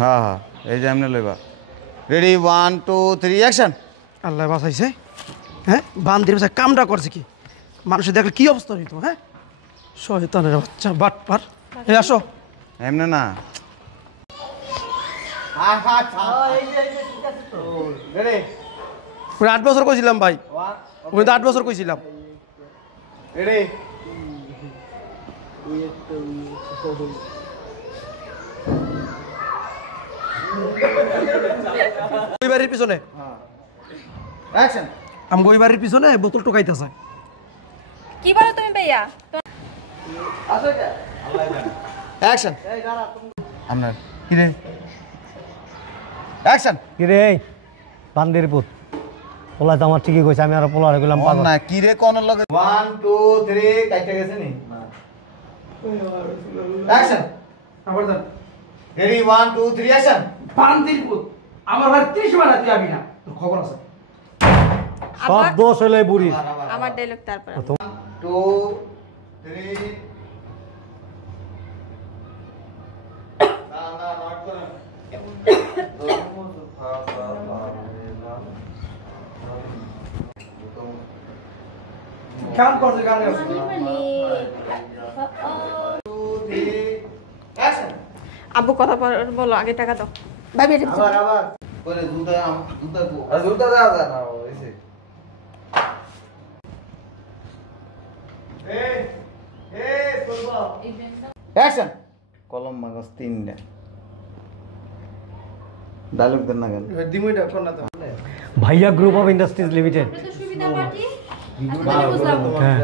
হ্যাঁ হ্যাঁ এই যে এমনি লইবা রেডি 1 2 3 অ্যাকশন আল্লাহ বাঁচাইছে হ্যাঁ বান্দির বাসায় কামটা করছে কি মানুষের দেখলে কি অবস্থা হইতো হ্যাঁ শয়তানের বাচ্চা বাটপার এই আসো এমনি না ওই 8 বছর কইছিলাম ভাই ওই তো 8 বছর কইছিলাম রেডি ওই বাড়ির পিছনে অ্যাকশন আমি ওই বাড়ির পিছনে বোতল টোকাইতেছে কি বলো তুমি ভাইয়া অ্যাকশন আপনার কি রে অ্যাকশন কি রে বান্দির পুত পোলা তো আমার ঠিকই কইছে আমি আর পোলারে গেলাম পাগল না কি রে কোন লগে 1 2 3 কাইটা গেছে নি অ্যাকশন আবার দেন রেডি 1 2 3 অ্যাকশন বান্দির পুত আমার ভাই 30 বার তুই আবি না তোর খবর আছে সব দোষ হইলে বুড়ি আমার ডায়লগ তারপর 2 3 না না নট করেন গান করছে গান আছে আব্বু কথা বলো আগে টাকা দাও ভাবি এটা আবার আবার করে জুতা জুতা আর জুতা দাও না ওইসে করবা অ্যাকশন কলম মাগস 3টা ডায়লগ দেন না কেন দিমইটা কোন না তো ভাইয়া গ্রুপ অফ ইন্ডাস্ট্রিজ লিমিটেড সুবিধা পার্টি বুঝলাম হ্যাঁ